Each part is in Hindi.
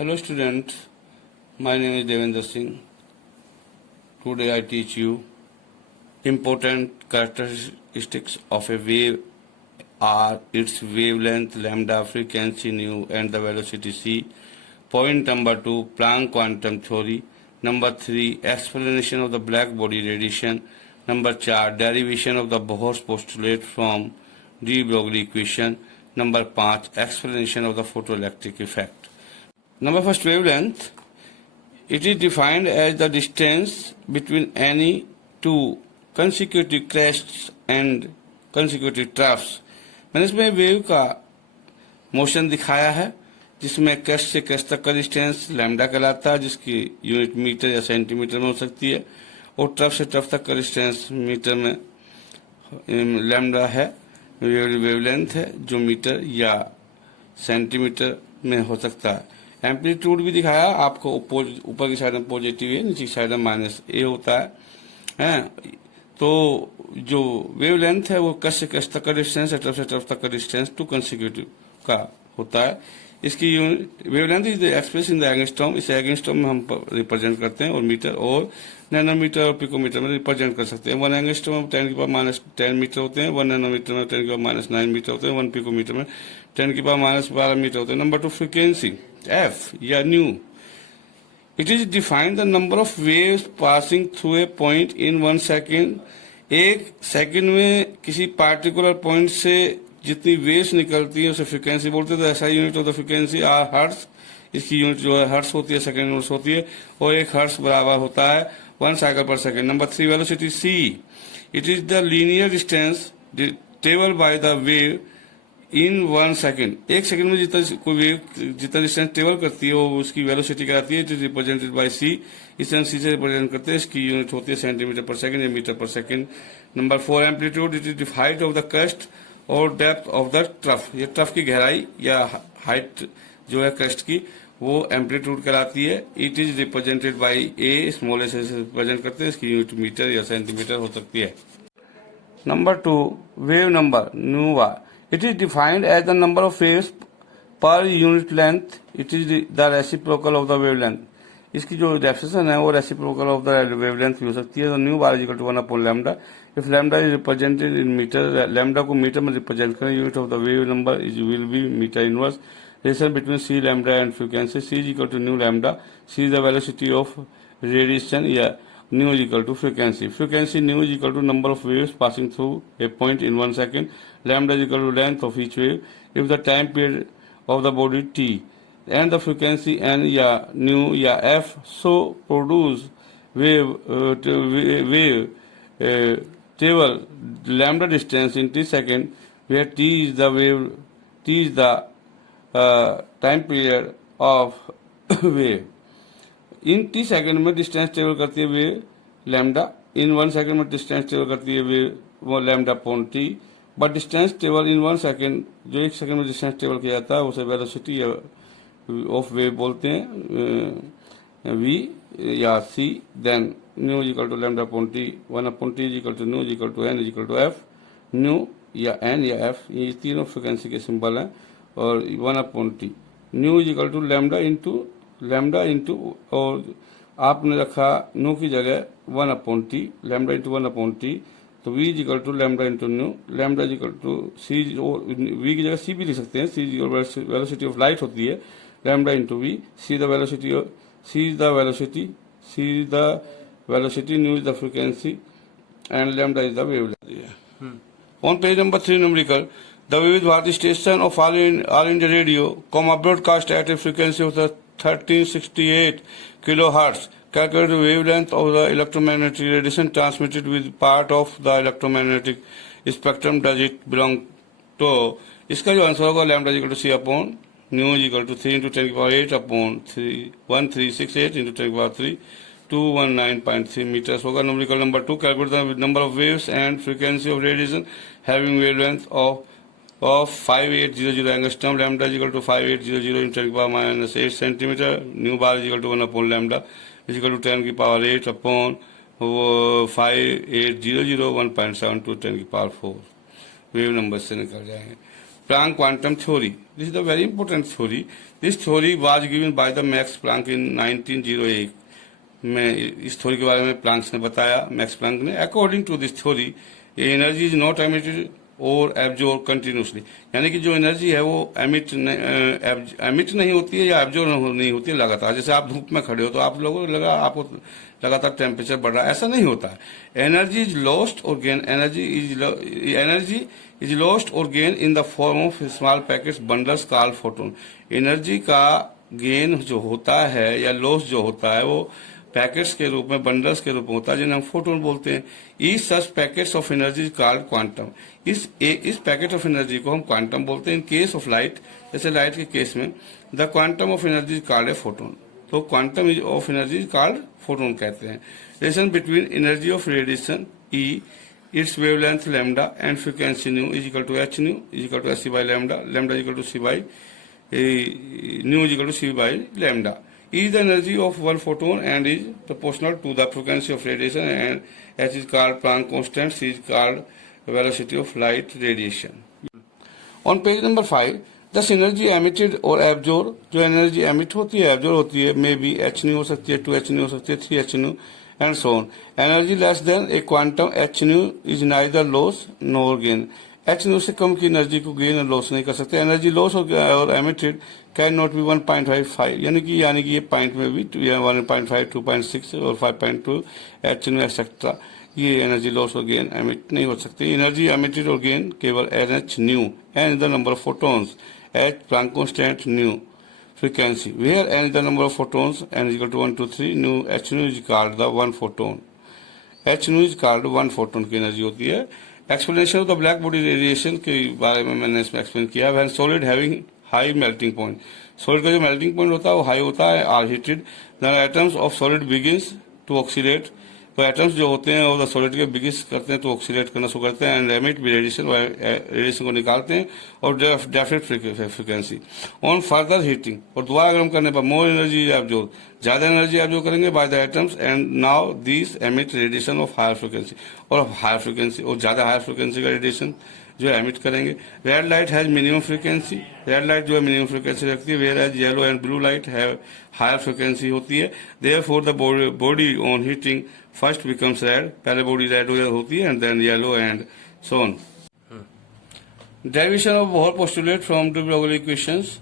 Hello students, my name is Devendra Singh. Today I teach you important characteristics of a wave are its wavelength, lambda, frequency nu and the velocity c. Point number 2, Planck quantum theory. Number 3, explanation of the black body radiation. Number 4, derivation of the Bohr's postulate from de Broglie equation. Number 5, explanation of the photoelectric effect. Number first, wavelength. It is defined as the distance between any two consecutive crests and consecutive troughs. मैंने इसमें वेव का मोशन दिखाया है जिसमें क्रेस्ट से क्रेस्ट तक का डिस्टेंस लैम्डा कहलाता है, जिसकी यूनिट मीटर या सेंटीमीटर में हो सकती है, और ट्रफ से ट्रफ तक का डिस्टेंस मीटर में लैम्डा है, वेवलेंथ है जो मीटर या सेंटीमीटर में हो सकता है। एम्पलीट्यूड भी दिखाया आपको, ऊपर की साइड में पॉजिटिव है, नीचे की साइड में माइनस ए होता है। तो जो वेवलेंथ है वो कस से कस तक का डिस्टेंस है, टर्फ से टर्फ तक का डिस्टेंस टू कंसेक्यूटिव का होता है। इसकी unit wavelength is express in the angstrom, इसे एंगस्ट्रॉम में हम रिप्रेजेंट करते हैं, और मीटर और नैनोमीटर और पिकोमीटर में रिप्रेजेंट कर सकते हैं। 1 एंगस्ट्रॉम में 10 की पावर माइनस 10 मीटर होते हैं, 1 नैनोमीटर में 10 की पावर माइनस 9 मीटर होते हैं, 1 पिकोमीटर में 10 की पावर माइनस 12 मीटर होते हैं। नंबर 2, फ्रीक्वेंसी एफ या new. It is defined the number of waves passing through a point in 1 second. एक सेकंड में किसी पार्टिकुलर पॉइंट से जितनी वेव्स निकलती है उसे फ्रीक्वेंसी बोलते हैं। तो ऐसा unit of the frequency are hertz, इसकी यूनिट जो है हर्ट्ज होती है, सेकंड यूनिट होती है, और एक हर्ट्ज बराबर होता है 1 साइकिल पर second. Number 3, velocity C. It is the linear distance travel by the wave in 1 second. एक सेकंड में जितना कोई वेव जितना डिस्टेंस ट्रेवल करती है वो उसकी वेलोसिटी कहलाती है। इट इज रिप्रेजेंटेड बाय सी, इसे सी से रिप्रेजेंट करते हैं, इसकी यूनिट होती है सेंटीमीटर पर सेकंड या मीटर पर second. Number 4, amplitude. It is the height of the crest और डेप्थ ऑफ द ट्रफ। ये ट्रफ की गहराई या हाइट जो है क्रेस्ट की वो एम्पलीट्यूड कहलाती है। It is represented by A, small S से रिप्रेजेंट करते हैं, इसकी यूनिट मीटर या सेंटीमीटर हो सकती है। नंबर 2, वेव नंबर न्यूवा। It is defined as the number of waves per unit length. It is the reciprocal of the wavelength. इसकी जो डेफिनेशन है वो reciprocal of the wavelength हो सकती है। तो nu bar equal to 1 upon lambda. If lambda is represented in metre, lambda को मीटर में रिप्रेजेंट करें, unit of the wave number is will be metre inverse. Relation between C lambda and frequency, C is equal to nu lambda, C is the velocity of radiation या nu is equal to frequency. Frequency nu is equal to number of waves passing through a point in 1 second. Lambda is equal to length of each wave. If the time period of the body t and the frequency n या nu या f, so produce wave travel lambda distance in t second, where t is the time period of wave. In T second में डिस्टेंस ट्रेवल करती है वेव लैम्डा, इन 1 सेकंड में डिस्टेंस ट्रेवल करती है वेव वो lambda upon T. But distance travel in 1 second, जो 1 सेकंड में डिस्टेंस ट्रेवल किया जाता है उसे वेलोसिटी ऑफ वेव बोलते हैं, वी या C. Then nu is equal to lambda upon T, 1 upon T is equal to nu is equal to N is equal to F. Nu या एन या एफ ये तीनों फ्रिक्वेंसी के सिंबल हैं, और 1 upon T, nu is equal to lambda into और आपने रखा न्यू की जगह 1 upon T, lambda into 1 upon T, तो V is equal to lambda into new, lambda is equal to C, V की जगह सी भी लिख सकते हैं, सी वेलोसिटी ऑफ लाइट होती है, lambda into V, C the velocity, nu is the frequency and lambda is the wavelength. On page number 3 numerical, the Vivid Bharati station of All India Radio, broadcast at a frequency of 1368 kilohertz. Calculate the wavelength of the electromagnetic radiation transmitted with part of the electromagnetic spectrum does it belong to. इसका जो आंसर होगा lambda equal to C upon nu equal to 3 into 10 की पावर 8 अपॉन 1368 into 10 की पावर 3 219.3 meters होगा। Numerical number 2, calculate the number of waves and frequency of radiation having wavelength of 5800 angstrom, lambda is equal to 5800 into 10 की power minus 8 centimetre, nu bar is equal to 1 upon lambda is equal to 10 की पावर 8 अपॉन 5800 1.7 to 10 की पावर 4 वेव नंबर से निकल जाएंगे। Planck quantum theory. This is a very important theory. This theory was given by the Max Planck in 1908. में इस थ्योरी के बारे में प्लांक्स ने बताया, मैक्स प्लांक ने. According to this theory, energy is not emitted और एब्जॉर्ब कंटिन्यूसली, यानी कि जो एनर्जी है वो एमिट नहीं होती है या एब्जॉर्ब नहीं होती है लगातार. जैसे आप धूप में खड़े हो तो आप लोगों को लगा आपको लगातार टेम्परेचर बढ़ रहा है, ऐसा नहीं होता है. एनर्जी इज लॉस्ट और गेन, एनर्जी इज लॉस्ट और gain in the form of small packets bundles called photon. Energy का गेन जो होता है या लॉस जो होता है वो पैकेट्स के रूप में, बंडल्स के रूप में होता है, जिन्हें हम फोटोन बोलते हैं. Each such packets of energy called quantum. इस पैकेट ऑफ एनर्जी को हम क्वांटम बोलते हैं. इन केस ऑफ लाइट, जैसे लाइट के केस में, the quantum of energy called a photon. तो quantum of energy called photon कहते हैं. Relation between energy of radiation E, its wavelength lambda and frequency nu is equal to H nu is equal to H C by lambda, lambda is equal to C by nu is equal to C by lambda. Is the energy of one photon and is proportional to the frequency of radiation, and H is called Planck constant, C is called velocity of light radiation. On page number 5, thus energy emitted or absorbed, जो energy emit होती है, absorb होती है, may be h nu हो सकती है, 2h nu हो सकती है, 3h nu and so on. Energy less than a quantum h nu is neither loss nor gain. H new से कम की एनर्जी को गेन और लॉस नहीं कर सकते. एनर्जी लॉस और एमिटेड कैन नॉट बी 1.55, यानी कि ये पॉइंट में भी 1.5, 2.6 और 5.2 एच न्यू एक्सेट्रा, ये एनर्जी लॉस और गेन एमिट नहीं हो सकती. एनर्जी एमिटेड और गेन केवल N H nu N the number of photons, H Planck constant, nu frequency, where N is the number of photons, N is equal to 1 2 3, nu H nu is called the one photon. H nu is called one photon की एनर्जी होती है. Explanation of the black body radiation के बारे में मैंने इसमें एक्सप्लेन किया. When solid having high melting point, solid का जो मेल्टिंग पॉइंट होता है वो हाई होता है, are heated, the atoms of solid begins to oxidate. तो एटम्स जो होते हैं वो सॉलिड के बिगिंस करते हैं तो ऑक्सीडेट करना शुरू करते हैं, एंड एमिट रेडिएशन को निकालते हैं और definite frequency. On further heating, और दोबारा गर्म करने पर मोर एनर्जी एब्जॉर्ब, ज्यादा एनर्जी एब्जॉर्ब करेंगे by the atoms, and now this emit radiation of higher frequency, और हायर फ्रीक्वेंसी और ज्यादा हायर फ्रीक्वेंसी का रेडिएशन जो एमिट करेंगे. Red light has minimum frequency, red light जो है मिनिमम फ्रीक्वेंसी रखती है, whereas yellow and blue light have higher frequency होती है. Therefore the body on heating first becomes red, पहले बॉडी रेड होती है and then yellow and so on. Derivation of Bohr postulate from de Broglie equations.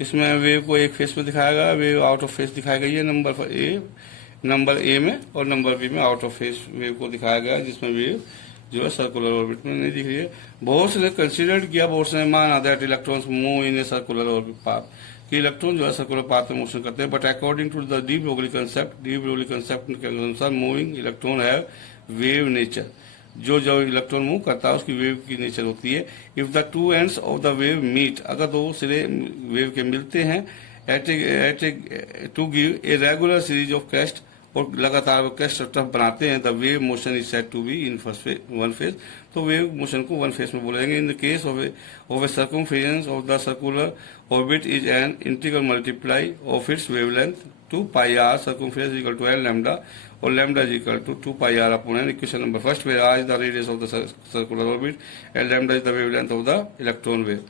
इसमें वेव को एक फेस में दिखाया गया, वेव आउट ऑफ फेस दिखाई गई है नंबर ए में, और नंबर बी में आउट ऑफ फेस वेव को दिखाया गया, जिसमें वेव जो है सर्कुलर ऑर्बिट में नहीं दिख रही है. बोर्स ने कंसीडर्ड किया, बोर्स ने माना that electrons move in a circular orbit path, कि इलेक्ट्रॉन जो है सर्कुलर पाथ में मोशन करते हैं. But according to the de Broglie concept के अनुसार moving electron have wave nature, जो इलेक्ट्रॉन मूव करता है उसकी वेव की नेचर होती है. If the two ends of the wave meet, अगर दो सिरे वेव के मिलते हैं, to give a regular series of crest, और लगातार वो क्रेस्ट टफ बनाते हैं, the wave motion is said to be in one phase, तो वेव मोशन को वन फेज में बोलेंगे. In the case of a circumference of the circular orbit is an integral multiply of its wavelength 2 pi r, circumference is equal to L lambda, or lambda is equal to 2 pi r upon n. Equation number first, where r is the radius of the circular orbit and lambda is the wavelength of the electron wave.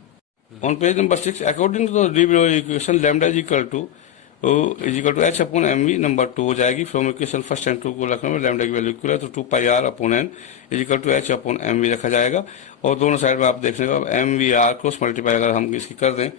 On page number 6, according to the de Broglie equation, lambda is equal to h upon mv number 2 हो जाएगी. फ्रॉम इक्वेशन फर्स्ट एंड 2 को रखने में लैम्डा की वैल्यू इक्वल है, तो 2 pi r upon n is equal to h upon mv रखा जाएगा. और दोनों साइड में आप देखने का mvr क्रॉस मल्टीप्लाई अगर हम इसकी कर दें,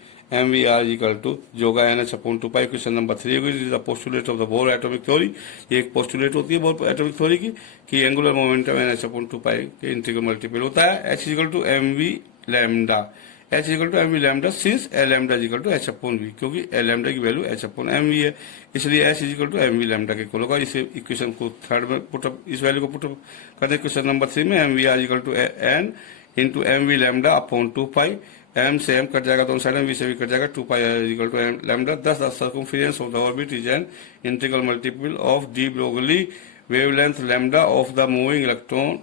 mvr इज इक्वल टू जो होगा nh अपॉन 2 पाई. क्वेश्चन नंबर 3 होगी the postulate of the bore atomic theory. ये एक पोस्टुलेट होती है बोर एटॉमिक थ्योरी की, कि angular momentum nh upon 2 pi के इंटीग्रल मल्टीपल होता है. h is equal to mv lambda, h equal to mv lambda since l lambda equal to h upon v, क्योंकि l लैम्डा की वैल्यू h अपॉन mv है, इसलिए h equal to mv lambda के इक्वल होगा. इसे इक्वेशन को थर्ड में पुटअप, इस वैल्यू को पुटअप कर दे क्वेश्चन नंबर 3 में. mvr equal to n into mv lambda upon 2 pi, m से m कट जाएगा दोनों साइड में, v से भी कट जाएगा, 2 pi equal to m lambda. Thus the circumference of the orbit is an integral multiple of de Broglie wavelength lambda of the moving electron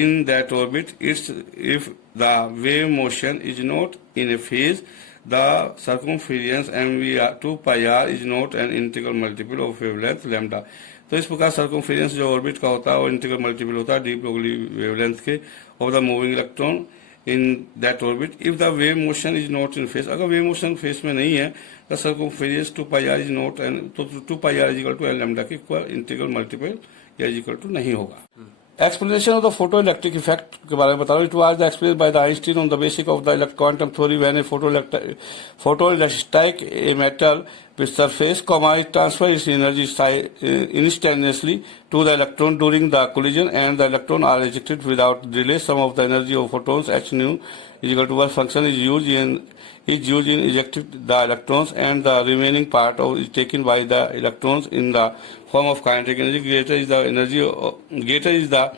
in that orbit. It's if the wave motion is not in a phase, the circumference mvr 2 pi r is not an integral multiple of wavelength lambda. तो इस प्रकार सर्कमफेरेंस जो ऑर्बिट का होता है वो इंटीग्रल मल्टीपल होता है डी ब्रोगली वेवलेंथ के of the moving electron in that orbit. If the wave motion is not in phase, अगर wave motion phase में नहीं है, the circumference 2 pi r is not, and तो 2 pi r is equal to L lambda के इक्वल इंटीग्रल मल्टीपल या इज इक्वल टू नहीं होगा. Explanation of the photoelectric effect के बारे में बता रहा हूँ. It was explained by the Einstein on the basis of the quantum theory when a photoelastic a metal with surface, it transfers its energy instantaneously to the electron during the collision, and the electron are ejected without delay. Some of the energy of photons h nu is equal to work function is used in ejecting the electrons, and the remaining part of is taken by the electrons in the form of kinetic energy. Greater is the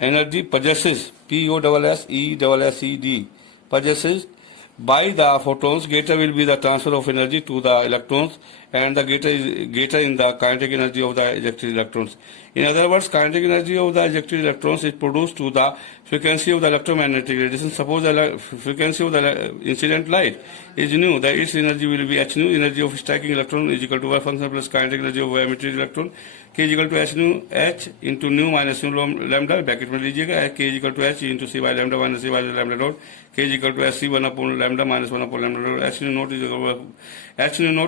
energy possesses POSSED possesses by the photons. Greater will be the transfer of energy to the electrons, and the greater in the kinetic energy of the ejected electrons. In other words, kinetic energy of the ejected electrons is produced to the frequency of the electromagnetic radiation. Suppose the frequency of the incident light is nu, that its energy will be h nu. Energy of striking electron is equal to work function plus kinetic energy of emitted electron. K is equal to h nu h into nu minus nu lambda, bracket में लीजिएगा. K is equal to h into c by lambda minus c by lambda dot. K is equal to h c 1 upon lambda minus 1 upon lambda dot. H nu naught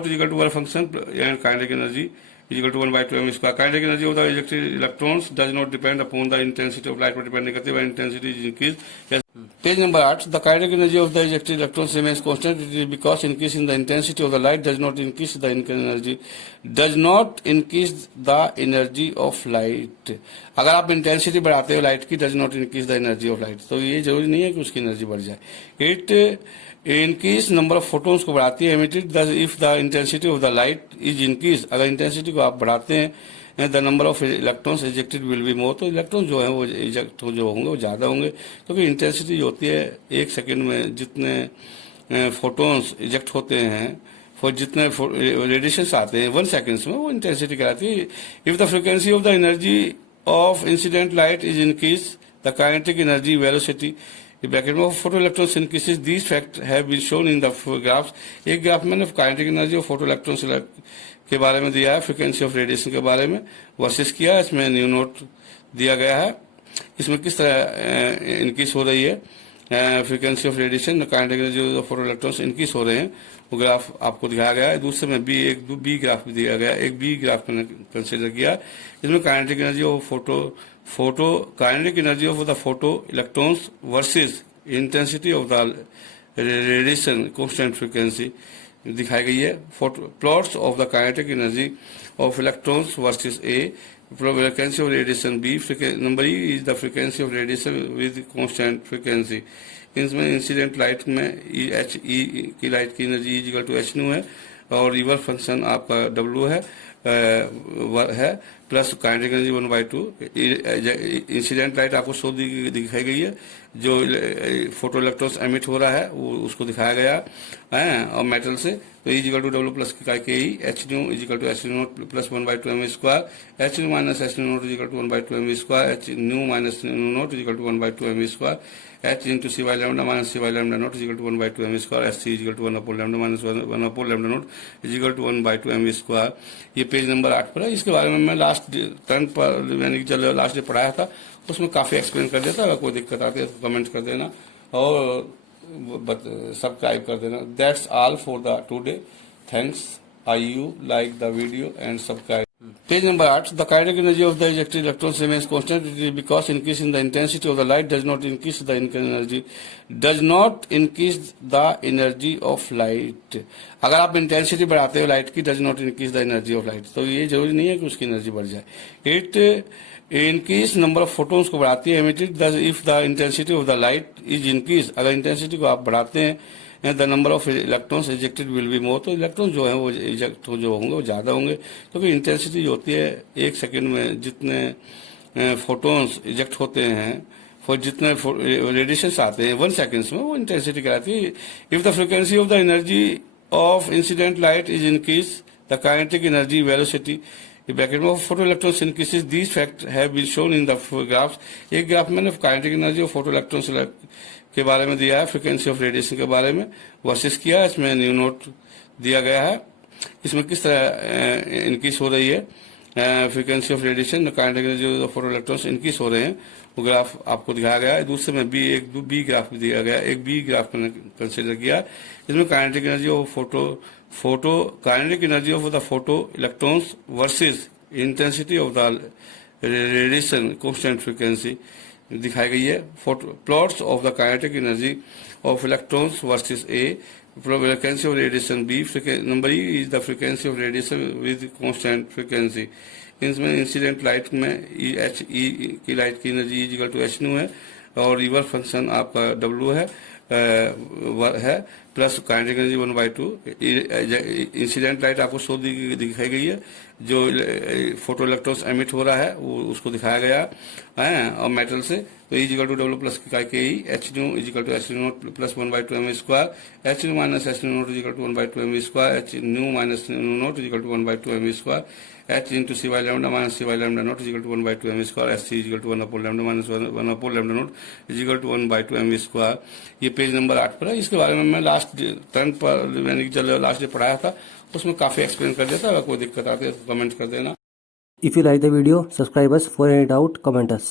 is equal to work function and kinetic energy is equal to 1 by 2 m square. Kinetic energy of the ejected electrons does not depend upon the intensity of light, but depending on when intensity is increased. Yes. Page number 8. The kinetic energy of the ejected electrons remains constant. It is because increase in the intensity of the light does not increase the energy of light. अगर आप इंटेंसिटी बढ़ाते हो लाइट की, does not increase the energy of light. तो ये जरूरी नहीं है कि उसकी एनर्जी बढ़ जाए. It increase number of photons को बढ़ाती है emitted if the intensity of the light is increased. अगर इंटेंसिटी को आप बढ़ाते हैं, the number of electrons ejected will be more, तो इलेक्ट्रॉन जो है वो इजेक्ट जो होंगे वो ज़्यादा होंगे, क्योंकि इंटेंसिटी जो होती है एक सेकेंड में जितने फोटोन्स इजेक्ट होते हैं, जितने रेडिएशंस आते हैं 1 सेकेंड्स में, वो इंटेंसिटी कहलाती है. If the frequency of the energy of incident light is increase the kinetic energy velocity bracket में photo electrons increases. These fact have been shown in the graphs. एक ग्राफ में kinetic energy of photo electrons के बारे में दिया है, फ्रीक्वेंसी ऑफ रेडिएशन के बारे में वर्सेस किया, इसमें न्यू नोट दिया गया है. इसमें किस तरह इंक्रीज हो रही है frequency of radiation, kinetic energy of photo electrons increase हो रहे हैं, वो ग्राफ आपको दिखाया गया है. दूसरे में बी ग्राफ भी दिया गया है, एक बी ग्राफ मैंने कंसिडर किया. इसमें kinetic energy of kinetic energy of the photo electrons versus intensity of the radiation constant frequency दिखाई गई है. Plots of the kinetic energy of electrons versus A, frequency of radiation B, number E is the frequency of radiation with constant frequency. इसमें इंसिडेंट लाइट में एच ई की लाइट की energy is equal to H nu है, और रिवर्स फंक्शन आपका डब्ल्यू है plus kinetic energy 1/2. Incident light आपको शो दिखाई गई है, जो फोटो इलेक्ट्रॉन्स एमिट हो रहा है वो उसको दिखाया गया है, और मेटल से. तो is equal to W plus K E H nu is equal to H nu naught plus 1/2 M square. H nu minus H nu naught is equal to 1/2 M square. H nu minus nu naught is equal to 1/2 M square. H into c by lambda minus c by lambda naught is equal to 1/2 m square. H c is equal to 1 upon lambda minus 1 upon lambda naught is equal to 1/2 m square. ये पेज नंबर 8 पर है. इसके बारे में मैं लास्ट टर्न पर मैंने चल लास्ट डे पढ़ाया था, उसमें काफ़ी एक्सप्लेन कर दिया था. अगर कोई दिक्कत आती है तो कमेंट कर देना और सब्सक्राइब कर देना. That's all for the today. Thanks. I you like the video and subscribe. Page number 8. The kinetic energy of the ejected electrons remains constant. It is because increase in the intensity of the light does not increase the energy of light. अगर आप इंटेंसिटी बढ़ाते हो लाइट की, does not increase the energy of light. तो ये जरूरी नहीं है कि उसकी एनर्जी बढ़ जाए. It increase number of photons को बढ़ाती है emitted if the intensity of the light is increased. अगर इंटेंसिटी को आप बढ़ाते हैं, the number of electrons ejected will be more, तो इलेक्ट्रॉन जो है वो इजेक्ट जो होंगे वो ज़्यादा होंगे, क्योंकि इंटेंसिटी जो होती है एक सेकेंड में जितने फोटोन्स इजेक्ट होते हैं, जितने रेडिएशंस आते हैं 1 सेकेंड्स में, वो इंटेंसिटी कहलाती है. If the frequency of the energy of incident light is increase the kinetic energy velocity bracket में photo electrons increases. These fact have been shown in the graphs. एक ग्राफ मैंने kinetic energy of photo electrons के बारे में दिया है, फ्रीक्वेंसी ऑफ रेडिएशन के बारे में वर्सेस किया, इसमें न्यू नोट दिया गया है. इसमें किस तरह इंक्रीज हो रही है frequency of radiation kinetic energy of photo electrons increase हो रहे हैं, वो ग्राफ आपको दिखाया गया है। दूसरे में एक बी ग्राफ भी दिया गया है, एक बी ग्राफ मैंने कंसिडर किया। इसमें kinetic energy of kinetic energy of the photo electrons versus intensity of the radiation constant frequency दिखाई गई है। Plots of the kinetic energy of electrons versus A, frequency of radiation B, number E is the frequency of radiation with constant frequency. इसमें इंसिडेंट लाइट में एच ई की लाइट की energy is equal to H nu है, और रिवर्स फंक्शन आपका डब्ल्यू है plus kinetic energy 1/2। Incident light आपको शो दिखाई गई है, जो फोटो इलेक्ट्रॉन्स एमिट हो रहा है वो उसको दिखाया गया है, और मेटल से तो is equal to W plus K E H nu is equal to H naught plus 1/2 M square, H nu minus H nu naught is equal to 1/2 M square, H nu minus nu naught is equal to 1/2 M square, H into C by lambda minus C by lambda naught is equal to 1/2 M square, H C is equal to 1/2 lambda minus 1/2 lambda naught is equal to 1/2 M square. ये पेज नंबर 8 पर है। इसके बारे में मैं लास्ट टर्न पर मैंने जब लास्ट डे पढ़ाया था उसमें काफी एक्सप्लेन कर दिया था। अगर कोई दिक्कत आती है तो कमेंट कर देना। If you like the video, subscribe us. For any doubt, comment us.